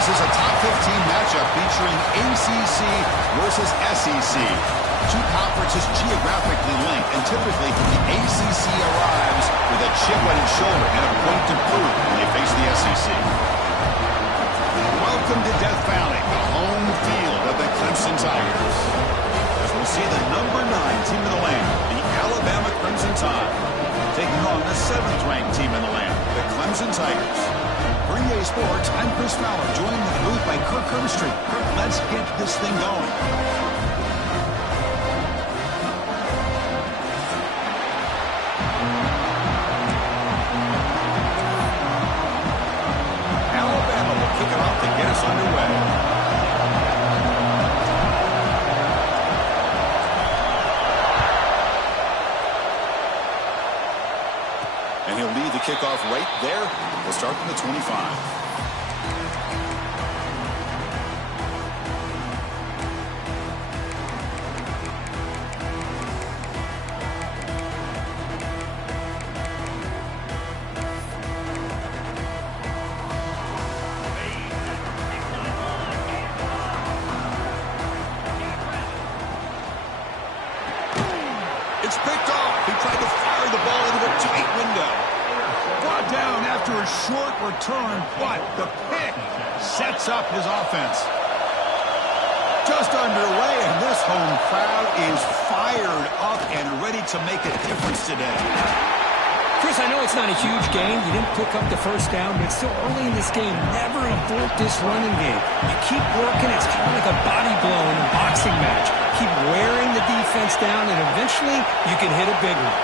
This is a top 15 matchup featuring ACC versus SEC. Two conferences geographically linked, and typically the ACC arrives with a chip on its shoulder and a point to prove when they face the SEC. Welcome to Death Valley, the home field of the Clemson Tigers. As we'll see the number 9 team in the land, the Alabama Crimson Tide, taking on the 7th-ranked team in the land, the Clemson Tigers. For EA Sports, I'm Chris Fowler, joined in the booth by Kirk Herbstreit. Kirk, let's get this thing going. Alabama will kick it off to get us underway. And he'll lead the kickoff right there. We'll start from the 25. It's picked off. He tried to fire the ball into a tight window. Brought down after a short return, but the pick sets up his offense. Just underway, and this home crowd is fired up and ready to make a difference today. Chris, I know it's not a huge game. You didn't pick up the first down, but it's still early in this game. Never abort this running game. You keep working. It's kind of like a body blow in a boxing match. Keep wearing the defense down, and eventually you can hit a big one.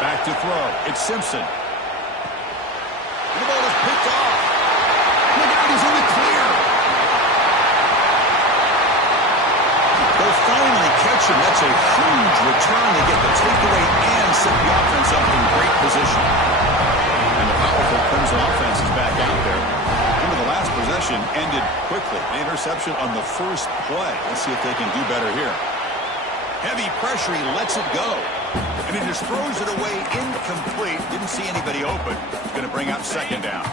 Back to throw. It's Simpson. The ball is picked off. Look out, he's in the clear. They'll finally catch him. That's a huge return. They get the takeaway and set the offense up in great position. And the powerful Clemson offense is back out there. The last possession ended quickly. An interception on the first play. Let's see if they can do better here. Heavy pressure. He lets it go. And he just throws it away incomplete. Didn't see anybody open. Going to bring out second down.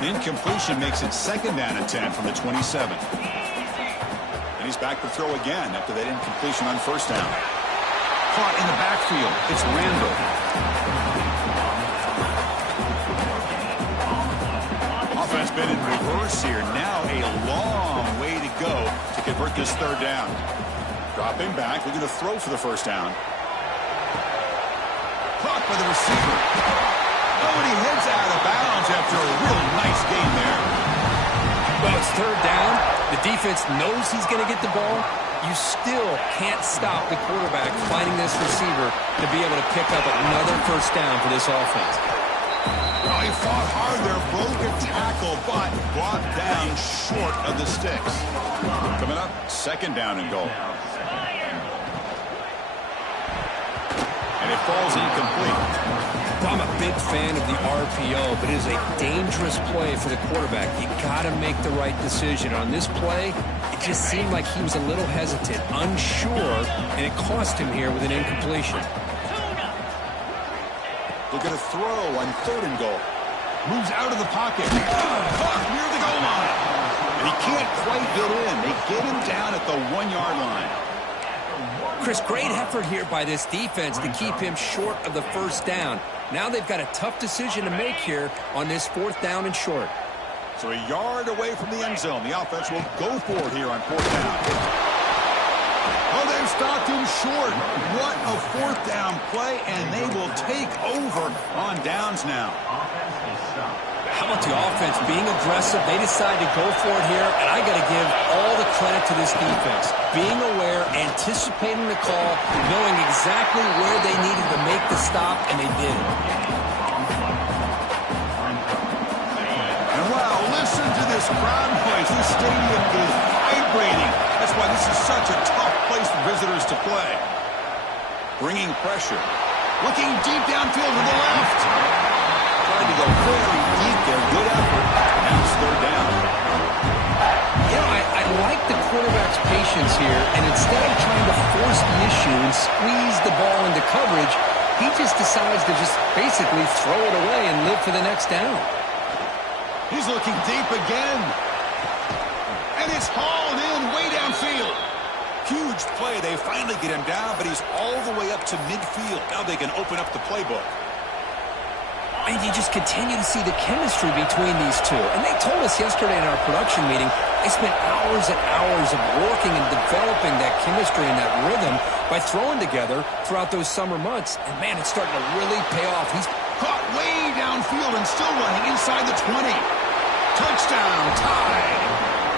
The incompletion makes it second down and 10 from the 27. And he's back to throw again after that incompletion on first down. Caught in the backfield. It's Randall. Offense been in reverse here. Now a long way to go to convert this third down. Dropping back. We're going to throw for the first down. Caught by the receiver. Nobody heads out of bounds after a real nice game there. Well, it's third down. The defense knows he's going to get the ball. You still can't stop the quarterback finding this receiver to be able to pick up another first down for this offense. Well, he fought hard there, broke a tackle, but brought down short of the sticks. Coming up, second down and goal. And it falls incomplete. Well, I'm a big fan of the RPO, but it is a dangerous play for the quarterback. You got to make the right decision. On this play, it just seemed like he was a little hesitant, unsure, and it cost him here with an incompletion. They're going to throw on third and goal. Moves out of the pocket. Caught near the goal line. And he can't quite get in. They get him down at the 1-yard line. Chris, great effort here by this defense to keep him short of the first down. Now they've got a tough decision to make here on this fourth down and short. So a yard away from the end zone. The offense will go for it here on fourth down. Oh, they've stopped him short. What a fourth down play, and they will take over on downs now. How about the offense being aggressive? They decide to go for it here, and I got to give all the credit to this defense. Being aware, anticipating the call, knowing exactly where they needed to make the stop, and they did. And wow, listen to this crowd noise. This stadium is vibrating. That's why this is such a tough place for visitors to play. Bringing pressure. Looking deep downfield to the left. Trying to go very deep there. Good effort. Now it's third down. You know, I like the quarterback's patience here, and instead of trying to force the issue and squeeze the ball into coverage, he just just decides to just basically throw it away and live for the next down. He's looking deep again. And it's hauled in way downfield. Huge play. They finally get him down, but he's all the way up to midfield. Now they can open up the playbook. And you just continue to see the chemistry between these two. And they told us yesterday in our production meeting, they spent hours and hours of working and developing that chemistry and that rhythm by throwing together throughout those summer months. And, man, it's starting to really pay off. He's caught way downfield and still running inside the 20. Touchdown, tied.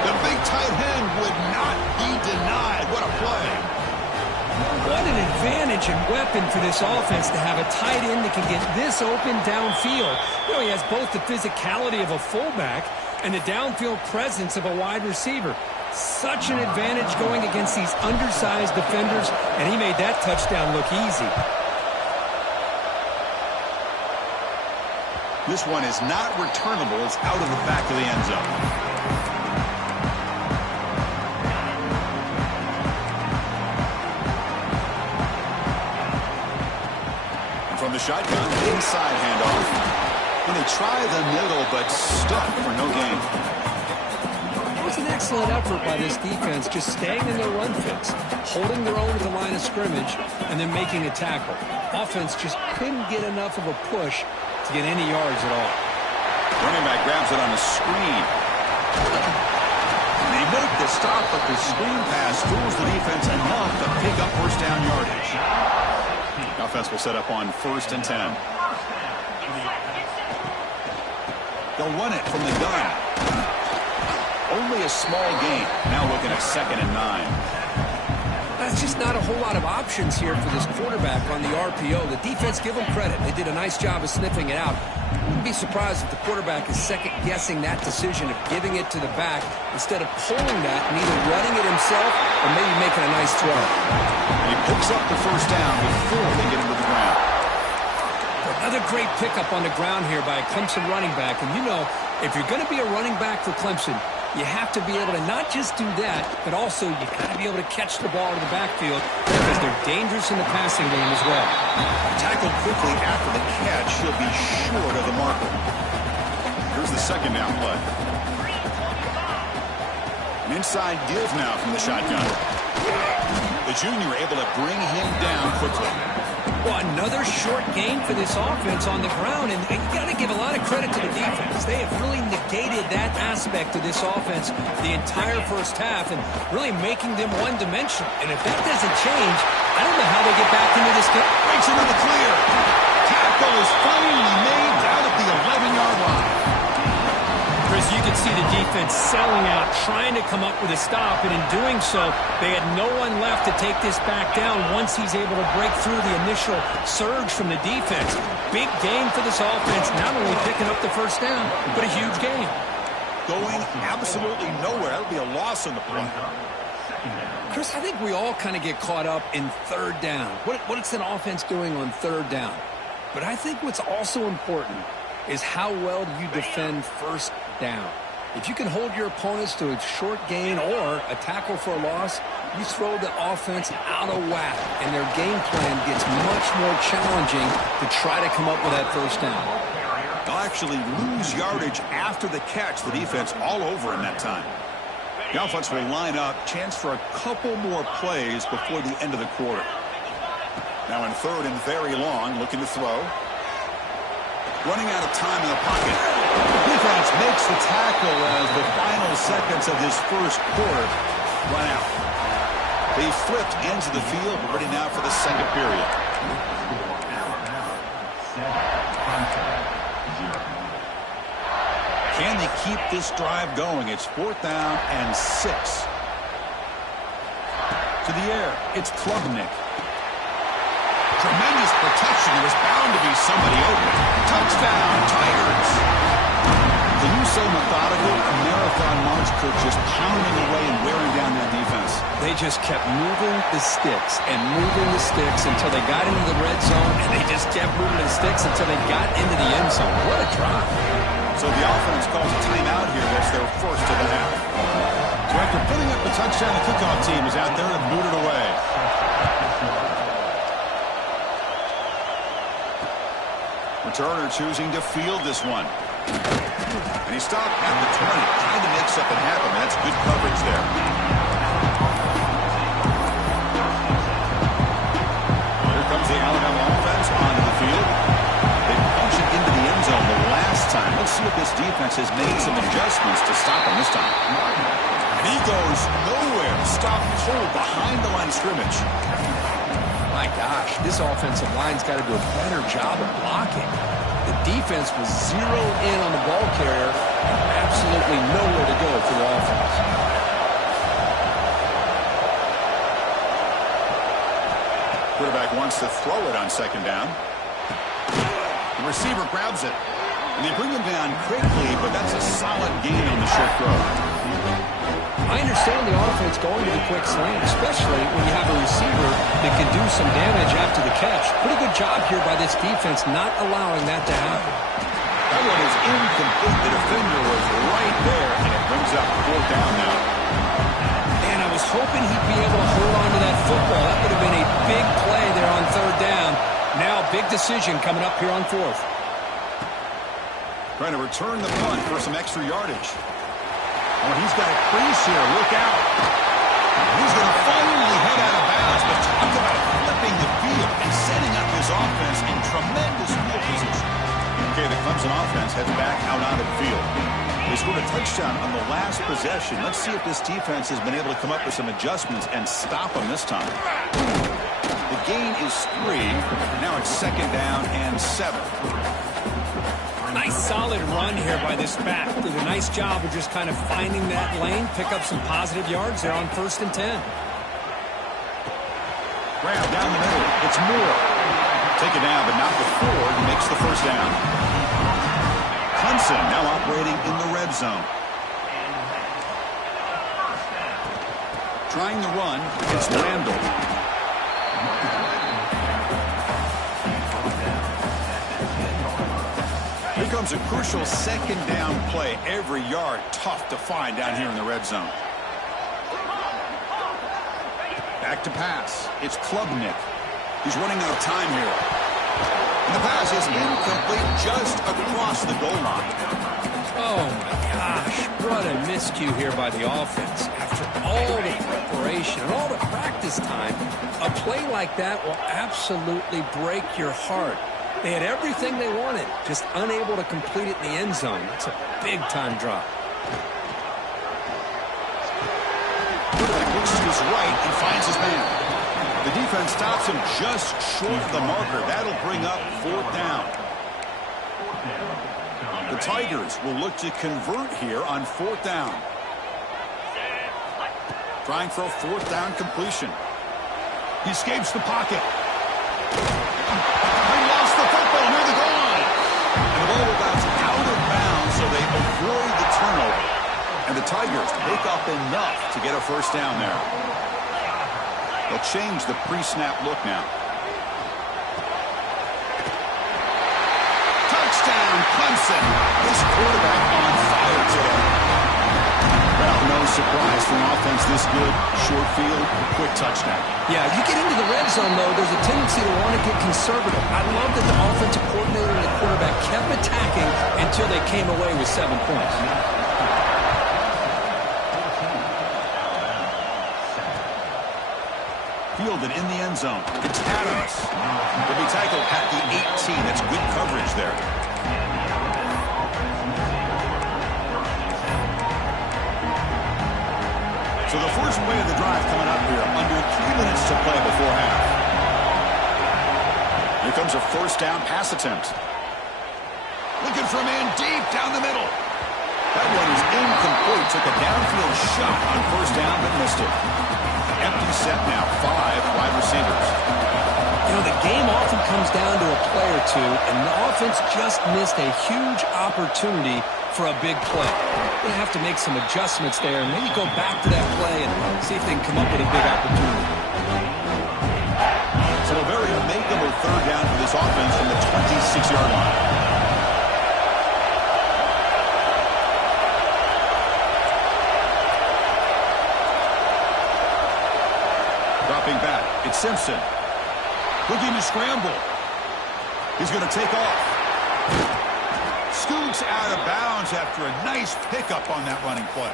The big tight end would not be denied. What a play. What an advantage and weapon for this offense to have a tight end that can get this open downfield. You know, he has both the physicality of a fullback and the downfield presence of a wide receiver. Such an advantage going against these undersized defenders, and he made that touchdown look easy. This one is not returnable. It's out of the back of the end zone. From the shotgun, inside handoff. And they try the middle, but stuck for no gain. It was an excellent effort by this defense, just staying in their run fits, holding their own at the line of scrimmage, and then making a tackle. Offense just couldn't get enough of a push to get any yards at all. Running back grabs it on the screen. They make the stop, but the screen pass fools the defense enough to pick up first down yardage. Offense will set up on 1st and 10. They'll run it from the gun. Only a small gain. Now looking at 2nd and 9. That's just not a whole lot of options here for this quarterback on the RPO. The defense, give them credit. They did a nice job of sniffing it out. I wouldn't be surprised if the quarterback is second-guessing that decision of giving it to the back instead of pulling that and either running it himself or maybe making a nice throw. He picks up the first down before they get him to the ground. Another great pickup on the ground here by a Clemson running back. And you know, if you're going to be a running back for Clemson, you have to be able to not just do that, but also you got to be able to catch the ball in the backfield because they're dangerous in the passing game as well. Tackled quickly after the catch, he'll be short of the marker. Here's the 2nd down play. An inside give now from the shotgun. The junior able to bring him down quickly. Well, another short gain for this offense on the ground, and you got to give a lot of credit to the defense. They have really negated that aspect of this offense the entire first half and really making them one-dimensional. And if that doesn't change, I don't know how they get back into this game. Breaks into the clear. Tackle is finally made down at the 11-yard line. Chris, you can see the defense selling out, trying to come up with a stop, and in doing so, they had no one left to take this back down once he's able to break through the initial surge from the defense. Big game for this offense, not only picking up the first down, but a huge game. Going absolutely nowhere. That'll be a loss on the play. Chris, I think we all kind of get caught up in 3rd down. What is an offense doing on 3rd down? But I think what's also important is how well do you defend 1st down. If you can hold your opponents to a short gain or a tackle for a loss, you throw the offense out of whack, and their game plan gets much more challenging to try to come up with that 1st down. They'll actually lose yardage after the catch. The defense all over in that time. The offense will line up, chance for a couple more plays before the end of the quarter. Now in 3rd and very long, looking to throw. Running out of time in the pocket. Defense makes the tackle as the final seconds of this first quarter run out. They flipped ends of the field, ready now for the 2nd period. Can they keep this drive going? It's 4th down and 6. To the air, it's Klubnik. Tremendous protection. There was bound to be somebody open. Touchdown, Tigers. Can you say methodical? A marathon march, Kirk, just pounding away and wearing down that defense. They just kept moving the sticks and moving the sticks until they got into the red zone, and they just kept moving the sticks until they got into the end zone. What a drive. So the offense calls a timeout here. That's their first of the half. So after putting up the touchdown, the kickoff team is out there and booted away. Returner choosing to field this one. And he stopped at the 20, trying to make something happen. That's good coverage there. Here comes the Alabama offense onto the field. They punch it into the end zone the last time. Let's see if this defense has made some adjustments to stop him this time. And he goes nowhere. Stopped cold behind the line of scrimmage. My gosh, this offensive line's got to do a better job of blocking. The defense was zeroed in on the ball carrier and absolutely nowhere to go for the offense. Quarterback wants to throw it on second down. The receiver grabs it. And they bring him down quickly, but that's a solid gain on the short throw. I understand the offense going to the quick slant, especially when you have a receiver that can do some damage after the catch. Pretty good job here by this defense not allowing that to happen. That one is incomplete. The defender was right there, and it brings up fourth down now. Man, I was hoping he'd be able to hold on to that football. That would have been a big play there on third down. Now, big decision coming up here on fourth. Trying to return the punt for some extra yardage. Oh, he's got a crease here. Look out. He's going to finally head out of bounds, but talk about flipping the field and setting up his offense in tremendous field position. Okay, the Clemson offense heads back out onto the field. They scored a touchdown on the last possession. Let's see if this defense has been able to come up with some adjustments and stop them this time. The gain is 3. Now it's second down and 7. Nice solid run here by this back. Did a nice job of just kind of finding that lane, pick up some positive yards there on 1st and 10. Grab down the middle. It's Moore. Take it down, but not before he makes the first down. Clemson now operating in the red zone. Trying to run. It's Randall. Here comes a crucial second down play. Every yard tough to find down here in the red zone. Back to pass. It's Klubnik. He's running out of time here. And the pass is incomplete just across the goal line. Oh, my gosh. What a miscue here by the offense. After all the preparation and all the practice time, a play like that will absolutely break your heart. They had everything they wanted, just unable to complete it in the end zone. It's a big-time drop. Quarterback looks to his right and finds his man. The defense stops him just short of the marker. That'll bring up fourth down. The Tigers will look to convert here on fourth down. Trying for a fourth down completion. He escapes the pocket. He lost the football near the goal line. And the ball bounces out of bounds, so they avoid the turnover. And the Tigers pick up enough to get a first down there. They'll change the pre-snap look now. Touchdown, Clemson. This quarterback on fire today. Well, no surprise for an offense this good. Short field, quick touchdown. Yeah, you get into the red zone, though, there's a tendency to want to get conservative. I love that the offensive coordinator and the quarterback kept attacking until they came away with 7 points. Fielded in the end zone. It's Adams. He'll be tackled at the 18. That's good coverage there. So the first play of the drive coming up here. Under 3 minutes to play before half. Here comes a first down pass attempt. Looking for a man deep down the middle. That one is incomplete. Took a downfield shot on first down, but missed it. Empty set now, 5 wide receivers. You know, the game often comes down to a play or two, and the offense just missed a huge opportunity for a big play. They have to make some adjustments there and maybe go back to that play and see if they can come up with a big opportunity. So a very makeable third down for this offense from the 26-yard line. Dropping back, it's Simpson. Looking to scramble. He's going to take off. Scoots out of bounds after a nice pickup on that running play.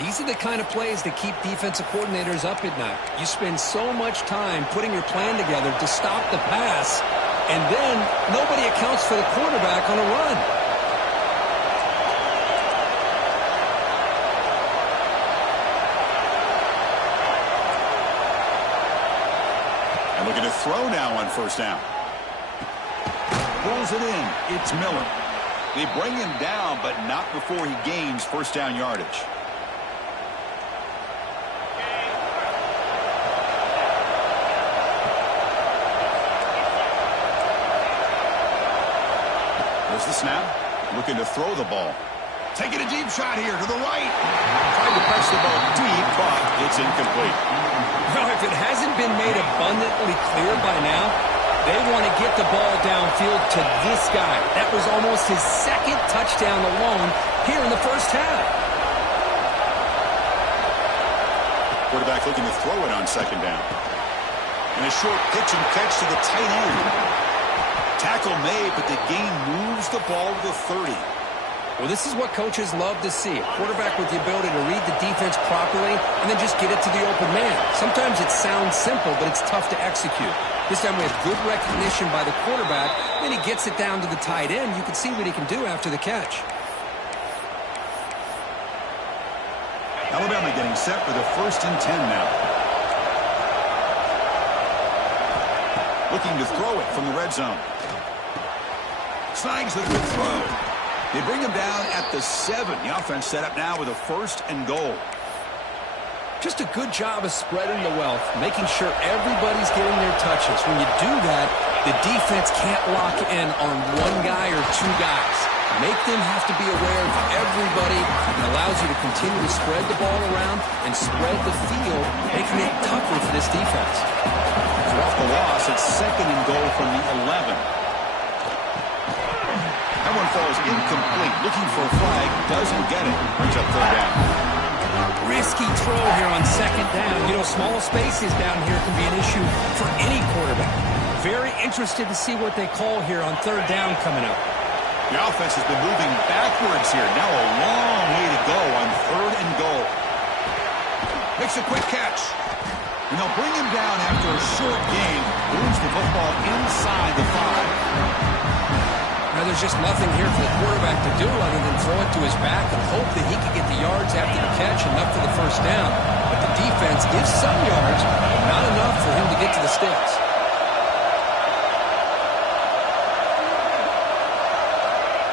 These are the kind of plays that keep defensive coordinators up at night. You spend so much time putting your plan together to stop the pass, and then nobody accounts for the quarterback on a run. And looking to throw now on first down. Pulls it in. It's Miller. They bring him down, but not before he gains first down yardage. There's the snap. Looking to throw the ball. Taking a deep shot here to the right. Trying to press the ball deep, but it's incomplete. Well, if it hasn't been made abundantly clear by now, they want to get the ball downfield to this guy. That was almost his second touchdown alone here in the first half. Quarterback looking to throw it on second down. And a short pitch and catch to the tight end. Tackle made, but the gain moves the ball to the 30. Well, this is what coaches love to see. A quarterback with the ability to read the defense properly and then just get it to the open man. Sometimes it sounds simple, but it's tough to execute. This time we have good recognition by the quarterback. Then he gets it down to the tight end. You can see what he can do after the catch. Alabama getting set for the 1st and 10 now. Looking to throw it from the red zone. Snags the good throw. They bring him down at the 7. The offense set up now with a 1st and goal. Just a good job of spreading the wealth, making sure everybody's getting their touches. When you do that, the defense can't lock in on one guy or two guys. Make them have to be aware of everybody. It allows you to continue to spread the ball around and spread the field, making it tougher for this defense. So off the loss, it's 2nd and goal from the 11. That one falls incomplete. Looking for a flag, doesn't get it. Brings up 3rd down. Risky throw here on 2nd down. You know, small spaces down here can be an issue for any quarterback. Very interested to see what they call here on 3rd down coming up. The offense has been moving backwards here. Now a long way to go on 3rd and goal. Makes a quick catch. And they'll bring him down after a short gain. Moves the football inside the 5. Now there's just nothing here for the quarterback to do other than throw it to his back and hope that he can get the yards after the catch, enough for the first down. But the defense gives some yards, but not enough for him to get to the sticks.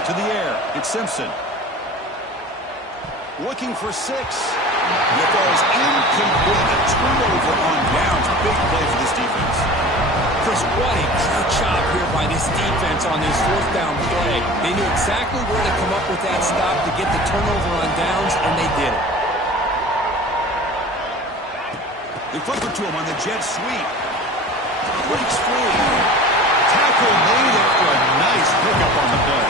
To the air, it's Simpson. Looking for 6. And it falls incomplete. A turnover on downs. Big play for this defense. Chris, what a great job here by this defense on this 4th down play. They knew exactly where to come up with that stop to get the turnover on downs, and they did it. They flip it to him on the jet sweep. Breaks free. Tackle made it for a nice pickup on the play.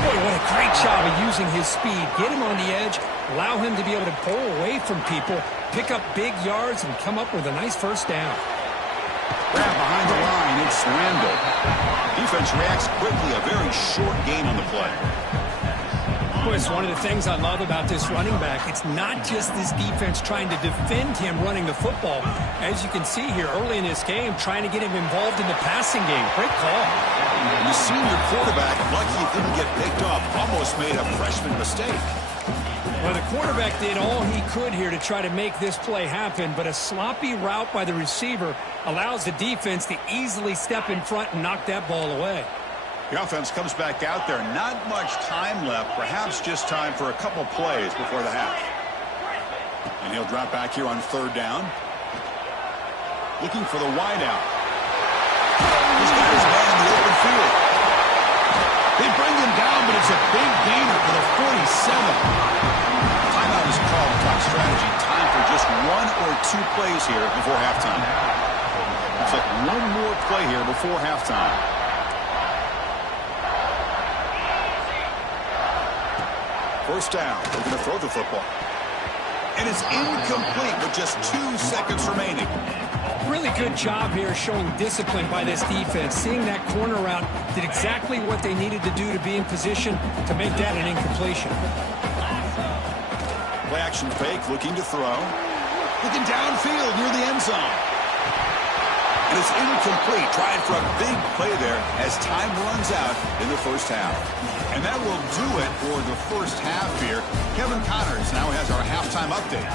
Boy, what a great job of using his speed. Get him on the edge, allow him to be able to pull away from people, pick up big yards, and come up with a nice first down. Grab behind the line, it's Randall. Defense reacts quickly, a very short gain on the play. Boy, it's one of the things I love about this running back. It's not just this defense trying to defend him running the football. As you can see here early in this game, trying to get him involved in the passing game. Great call. And the senior quarterback, lucky he didn't get picked up, almost made a freshman mistake. Well, the quarterback did all he could here to try to make this play happen, but a sloppy route by the receiver allows the defense to easily step in front and knock that ball away. The offense comes back out there. Not much time left. Perhaps just time for a couple plays before the half. And he'll drop back here on 3rd down. Looking for the wideout. He's got his man in the open field. They bring him down, but it's a big gainer for the 47. Timeout is called. Talk strategy. Time for just 1 or 2 plays here before halftime. Looks like one more play here before halftime. First down. They're going to throw the football. And it's incomplete with just 2 seconds remaining. Really good job here showing discipline by this defense. Seeing that corner route, did exactly what they needed to do to be in position to make that an incompletion. Play action fake, looking to throw. Looking downfield near the end zone. And it's incomplete. Trying for a big play there as time runs out in the first half. And that will do it for the first half here. Kevin Connors now has our halftime update.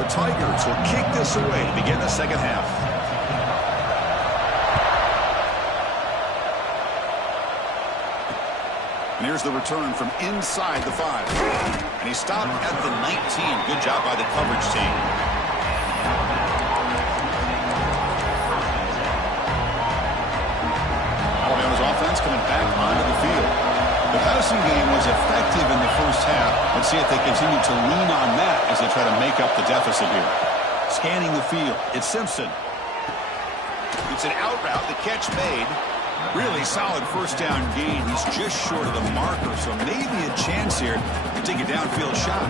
The Tigers will kick this away to begin the second half. And here's the return from inside the 5. And he stopped at the 19. Good job by the coverage team. Alabama's offense coming back onto the field. The passing game was effective in the first half. Let's see if they continue to lean on that as they try to make up the deficit here. Scanning the field. It's Simpson. It's an out route. The catch made. Really solid first down gain. He's just short of the marker, so maybe a chance here to take a downfield shot.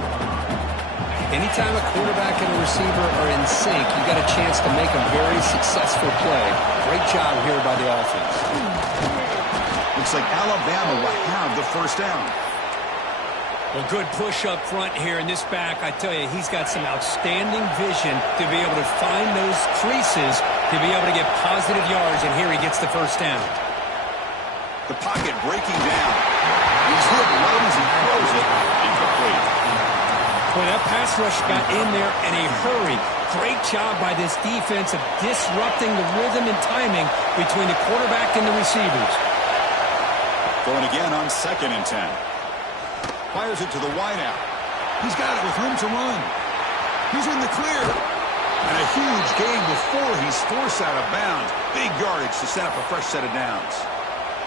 Anytime a quarterback and a receiver are in sync, you got a chance to make a very successful play. Great job here by the offense. Looks like Alabama will have the first down. Well, good push up front here in this back. I tell you, he's got some outstanding vision to be able to find those creases, to be able to get positive yards, and here he gets the first down. The pocket breaking down. He's hit right as he throws it. Incomplete. Boy, that pass rush got in there in a hurry. Great job by this defense of disrupting the rhythm and timing between the quarterback and the receivers. Going again on 2nd and 10. Fires it to the wideout. He's got it with room to run. He's in the clear. And a huge gain before he's forced out of bounds. Big yardage to set up a fresh set of downs.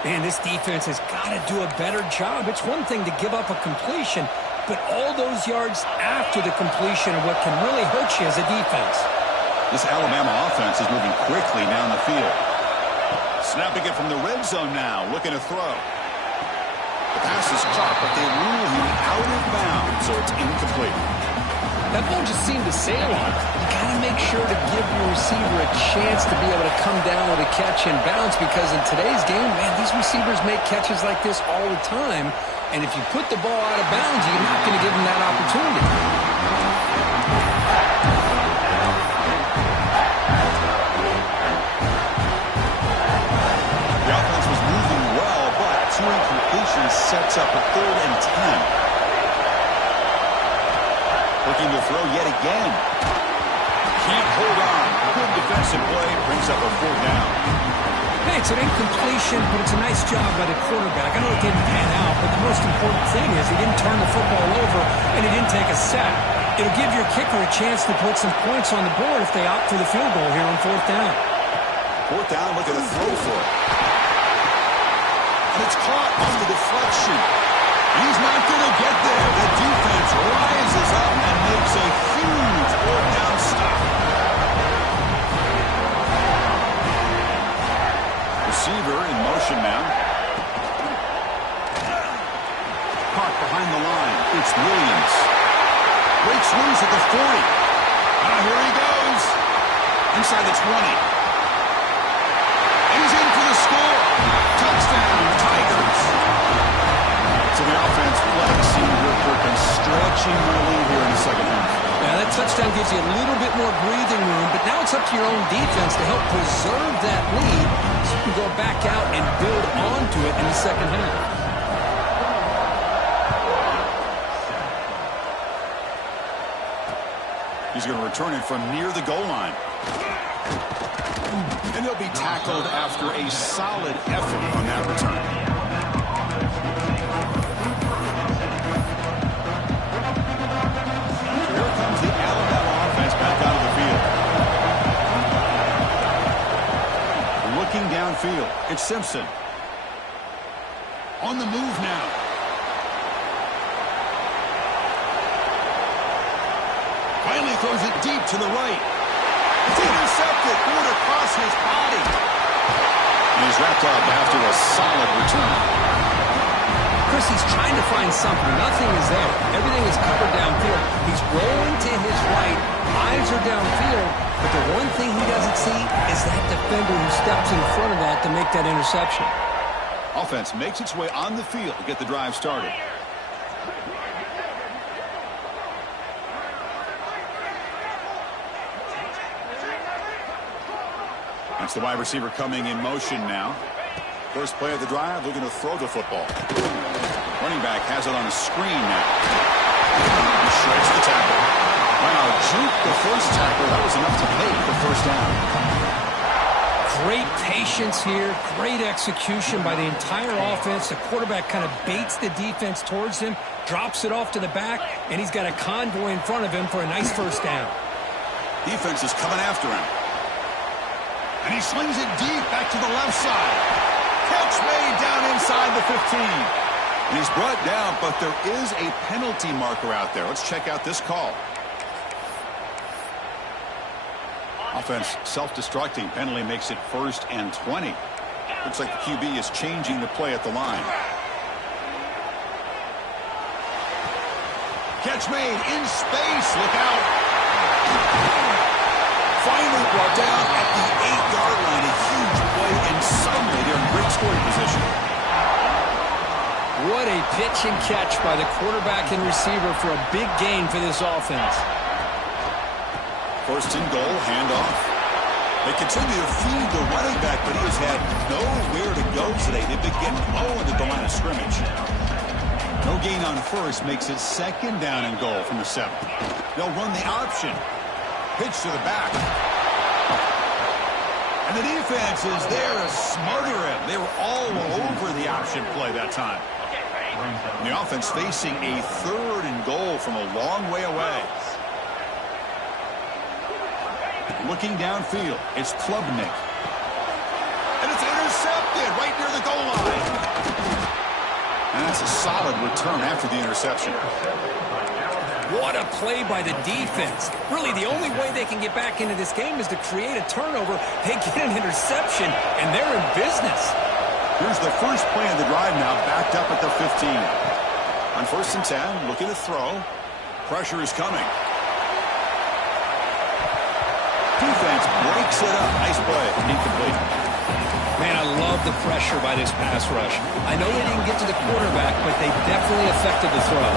Man, this defense has got to do a better job. It's one thing to give up a completion, but all those yards after the completion are what can really hurt you as a defense. This Alabama offense is moving quickly down the field. Snapping it from the red zone now, looking to throw. The pass is caught, but they rule him out of bounds, so it's incomplete. That ball just seemed to sail on. You got to make sure to give your receiver a chance to be able to come down with a catch and bounce, because in today's game, man, these receivers make catches like this all the time, and if you put the ball out of bounds, you're not going to give them that opportunity. The offense was moving well, but 2 incompletions sets up a 3rd and 10. Looking to throw yet again. Can't hold on. Good defensive play. Brings up a 4th down. Hey, it's an incompletion, but it's a nice job by the quarterback. I know it didn't pan out, but the most important thing is he didn't turn the football over and he didn't take a sack. It'll give your kicker a chance to put some points on the board if they opt for the field goal here on 4th down. 4th down, look at the throw for it. And it's caught off the deflection. He's not going to get there. The defense rises up and makes a huge 4th down stop. Receiver in motion now. Caught behind the line. It's Williams. Breaks loose at the 40. Now here he goes. Inside the 20. And he's in for the score. Touchdown, Tigers. So the offense flexing real quick and stretching their lead here in the second half. Yeah, that touchdown gives you a little bit more breathing room, but now it's up to your own defense to help preserve that lead so you can go back out and build onto it in the second half. He's going to return it from near the goal line. And they'll be tackled after a solid effort on that return. Here comes the Alabama offense back out of the field. Looking downfield, it's Simpson. On the move now. Finally throws it deep to the right. It's intercepted. Threw it across his body. And he's wrapped up after a solid return. Chris, he's trying to find something. Nothing is there. Everything is covered downfield. He's rolling to his right. Eyes are downfield. But the one thing he doesn't see is that defender who steps in front of that to make that interception. Offense makes its way on the field to get the drive started. That's the wide receiver coming in motion now. First play of the drive, looking to throw the football. Running back has it on a screen now. He shreds the tackle. Wow, juke the first tackle. That was enough to make the first down. Great patience here. Great execution by the entire offense. The quarterback kind of baits the defense towards him, drops it off to the back, and he's got a convoy in front of him for a nice first down. Defense is coming after him. And he slings it deep back to the left side. Catch made down inside the 15. And he's brought down, but there is a penalty marker out there. Let's check out this call. Offense self-destructing. Penalty makes it 1st and 20. Looks like the QB is changing the play at the line. Catch made in space. Look out. Finally brought down at the 8-yard line. A huge play, and suddenly they're in great scoring position. What a pitch and catch by the quarterback and receiver for a big gain for this offense. 1st and goal, handoff. They continue to feed the running back, but he has had nowhere to go today. They've been getting Owen at the line of scrimmage. No gain on 1st makes it 2nd down and goal from the 7. They'll run the option. Pitch to the back. And the defense is there to smother him. They were all over the option play that time. And the offense facing a 3rd and goal from a long way away. Looking downfield, it's Klubnik. And it's intercepted right near the goal line. And that's a solid return after the interception. What a play by the defense. Really, the only way they can get back into this game is to create a turnover. They get an interception, and they're in business. Here's the first play of the drive now, backed up at the 15. On 1st and 10, looking to throw. Pressure is coming. Defense breaks it up. Nice play. Incomplete. Man, I love the pressure by this pass rush. I know they didn't get to the quarterback, but they definitely affected the throw.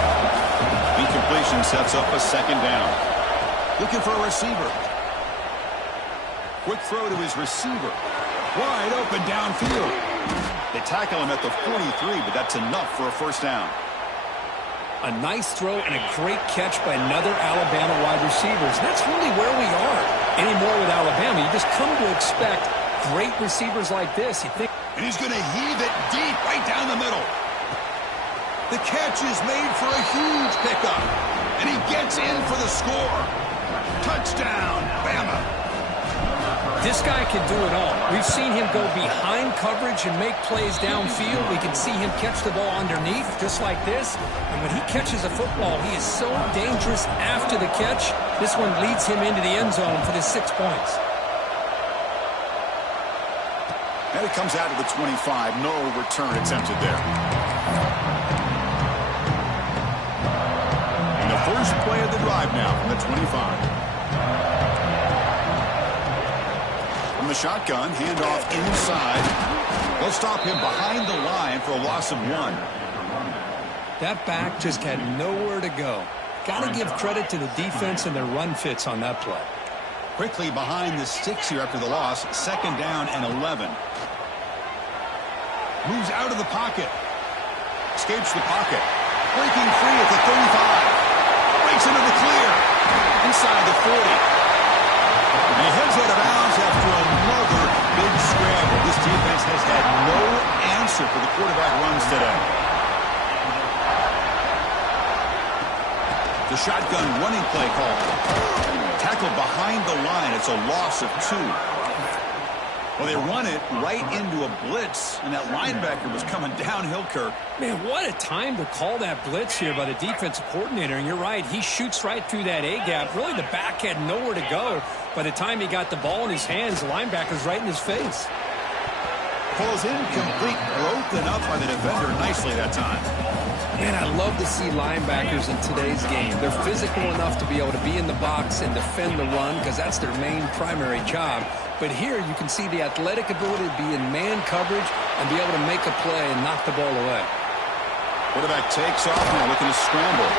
Incompletion sets up a 2nd down. Looking for a receiver. Quick throw to his receiver. Wide open downfield. They tackle him at the 43, but that's enough for a 1st down. A nice throw and a great catch by another Alabama wide receiver. That's really where we are anymore with Alabama. You just come to expect great receivers like this. You think, and he's going to heave it deep right down the middle. The catch is made for a huge pickup, and he gets in for the score. Touchdown, Bama. This guy can do it all. We've seen him go behind coverage and make plays downfield. We can see him catch the ball underneath, just like this. And when he catches a football, he is so dangerous after the catch. This one leads him into the end zone for the 6 points. And it comes out of the 25. No return attempted there. And the first play of the drive now from the 25. From the shotgun, handoff inside. They'll stop him behind the line for a loss of 1. That back just had nowhere to go. Got to give credit to the defense and their run fits on that play. Quickly behind the sticks here after the loss. 2nd down and 11. Moves out of the pocket. Escapes the pocket. Breaking free at the 35. Breaks into the clear. Inside the 40. And he heads out of bounds after another big scramble. This defense has had no answer for the quarterback runs today. The shotgun running play call. Tackled behind the line. It's a loss of 2. Well, they run it right into a blitz, and that linebacker was coming downhill, Kirk. Man, what a time to call that blitz here by the defensive coordinator. And you're right, he shoots right through that A-gap. Really, the back had nowhere to go. By the time he got the ball in his hands, the linebacker's right in his face. pulls incomplete, broken up by the defender nicely that time. Man, I love to see linebackers in today's game. They're physical enough to be able to be in the box and defend the run because that's their main primary job. But here you can see the athletic ability to be in man coverage and be able to make a play and knock the ball away. Quarterback takes off now looking to scramble.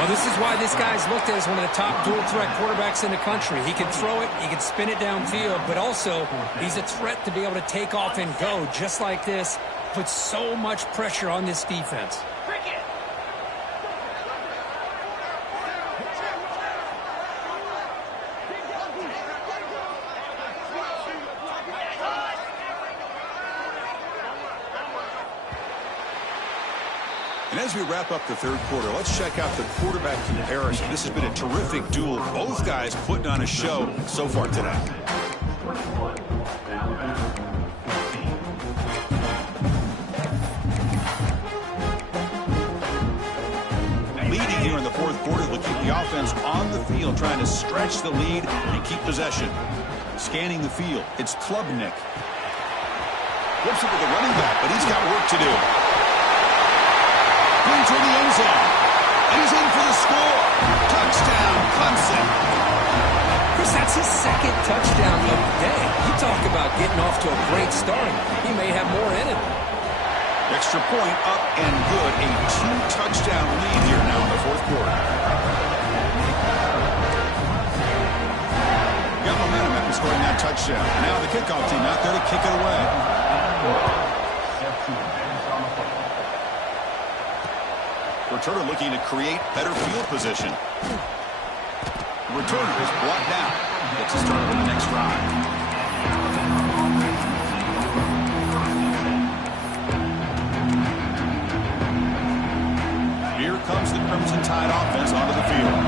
Well, this is why this guy's looked at as one of the top dual-threat quarterbacks in the country. He can throw it, he can spin it downfield, but also he's a threat to be able to take off and go just like this. Puts so much pressure on this defense. And as we wrap up the third quarter, let's check out the quarterback comparison. This has been a terrific duel. Both guys putting on a show so far today. Leading here in the fourth quarter, will keep the offense on the field, trying to stretch the lead and keep possession. Scanning the field, it's Klubnik. Flips it with the running back, but he's got work to do. Into the end zone. And he's in for the score. Touchdown, Clemson. Chris, that's his second touchdown of the day. You talk about getting off to a great start. He may have more in him. Extra point up and good. A 2-touchdown lead here now in the fourth quarter. Got momentum after scoring that touchdown. Now the kickoff team out there to kick it away. Returner looking to create better field position. Returner is brought down. Gets us started on the next drive. Here comes the Crimson Tide offense onto the field.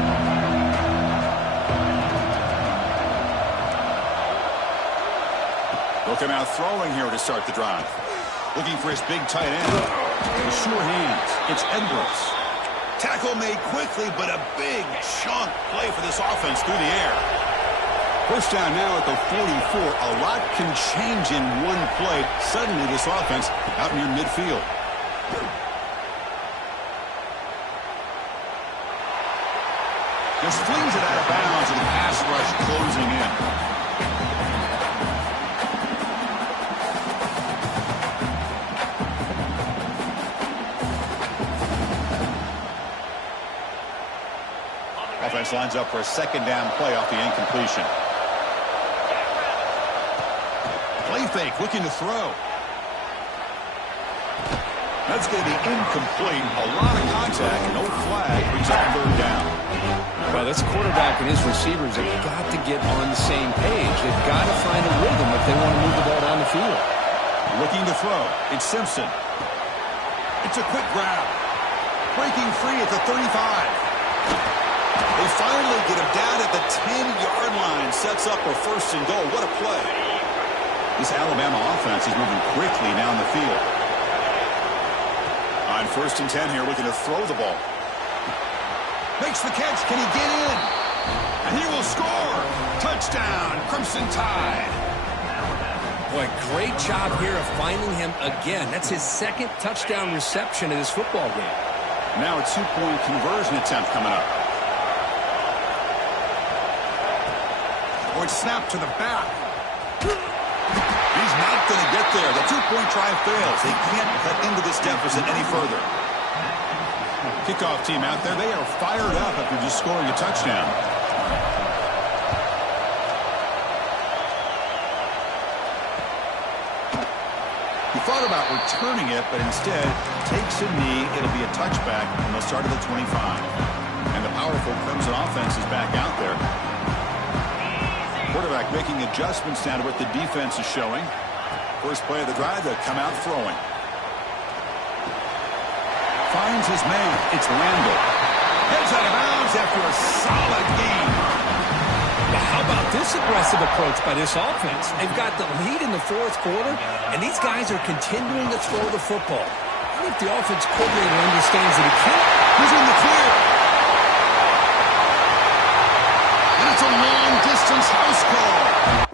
They'll come out throwing here to start the drive. Looking for his big tight end. The sure hands. It's Edwards. Tackle made quickly, but a big chunk play for this offense through the air. First down now at the 44. A lot can change in one play. Suddenly this offense out near midfield. Just flings it out of bounds with the pass rush closing in. Offense lines up for a second down play off the incompletion. Play fake, looking to throw. That's going to be incomplete. A lot of contact, no flag, brings up third down. Well, this quarterback and his receivers have got to get on the same page. They've got to find a rhythm if they want to move the ball down the field. Looking to throw. It's Simpson. It's a quick grab. Breaking free at the 35. They finally get him down at the 10-yard line. Sets up a first and goal. What a play. This Alabama offense is moving quickly down the field. On first and 10 here, looking to throw the ball. Makes the catch. Can he get in? And he will score. Touchdown, Crimson Tide. Boy, great job here of finding him again. That's his second touchdown reception in this football game. Now a two-point conversion attempt coming up. Oh, it's snapped to the back. He's not going to get there. The two-point try fails. They can't cut into this deficit any further. Kickoff team out there. They are fired up after just scoring a touchdown. He thought about returning it, but instead takes a knee. It'll be a touchback, and they'll start at the 25. And the powerful Clemson offense is back out there. Quarterback making adjustments now to what the defense is showing. First play of the drive, they'll come out throwing. Finds his man. It's Randall. Heads out of bounds after a solid game. Now, how about this aggressive approach by this offense? They've got the lead in the fourth quarter, and these guys are continuing to throw the football. I think the offense coordinator understands that he can't. He's in the clear. And it's a long-distance house call.